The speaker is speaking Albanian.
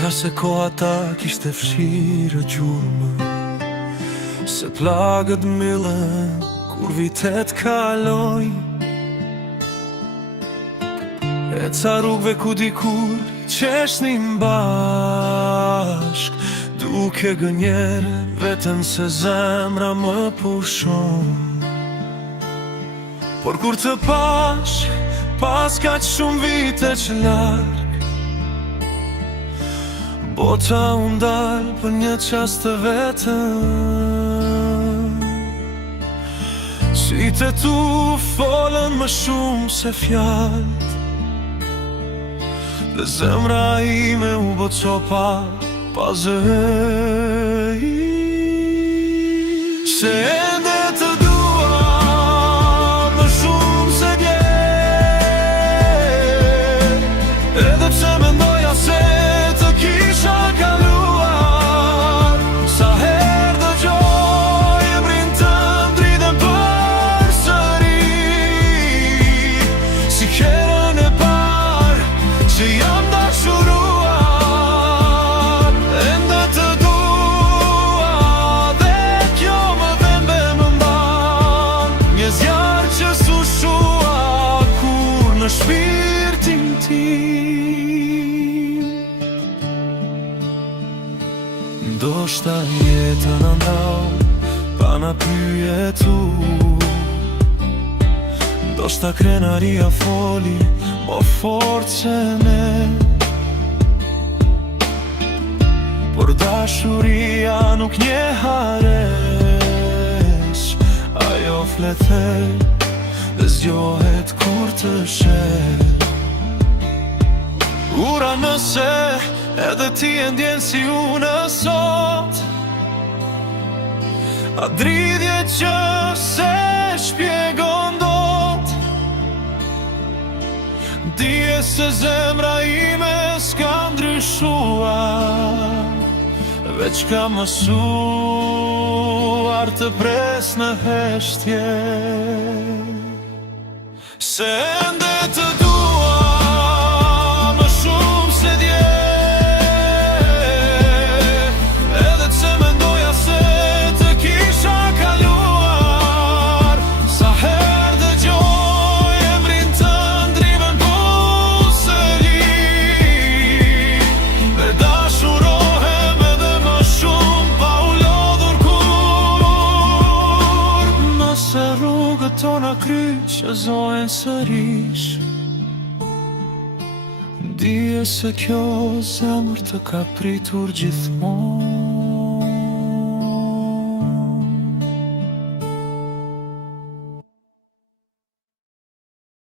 Përha se koha ta kishte fshirë gjurmë, se plagët millen kur vitet kaloj. E ca rrugve ku dikur qeshnim bashk, duke gënjere vetën se zemra më pushon. Por kur të pash, pas kaq shumë vite që larg, bota unë dalë për një qast të vetëm. Sytë e tu folën më shumë se fjallët, dhe zemra ime u bë copa pa zëj. Se ende të dua më shumë se dje, edhe pse mendoja se të kisha kaluar. Sa herë dëgjoj emrin tënd rridem përsëri, si herën e parë që jam dashuruar. Ende të dua dhe kjo më dhembe më mban, një zjarr që s'ushua kur në shpirtin tim. Ndoshta jeta na ndau pa na pyetu, ndoshta krenaria foli më fort se ne, por dashuria nuk njehares. Ajo flethet dhe zgjohet kur të shet. Ura nëse edhe ti e ndjen si unë sot, a dridhje që se shpjegon dot. Dije se zemra ime s'ka ndryshuar, veç ka mësuar të pres në heshtje. Se ende të dua më shumë se dje, edhe pse mendoja se të kisha kaluar. Sa herë dëgjoj emrin tënd rridem përsëri, dhe dashurohem edhe më shumë pa u lodhur kur. Nëse rrugët tona kryqëzohen sërish, dije se kjo zemër të ka pritur gjithmonë.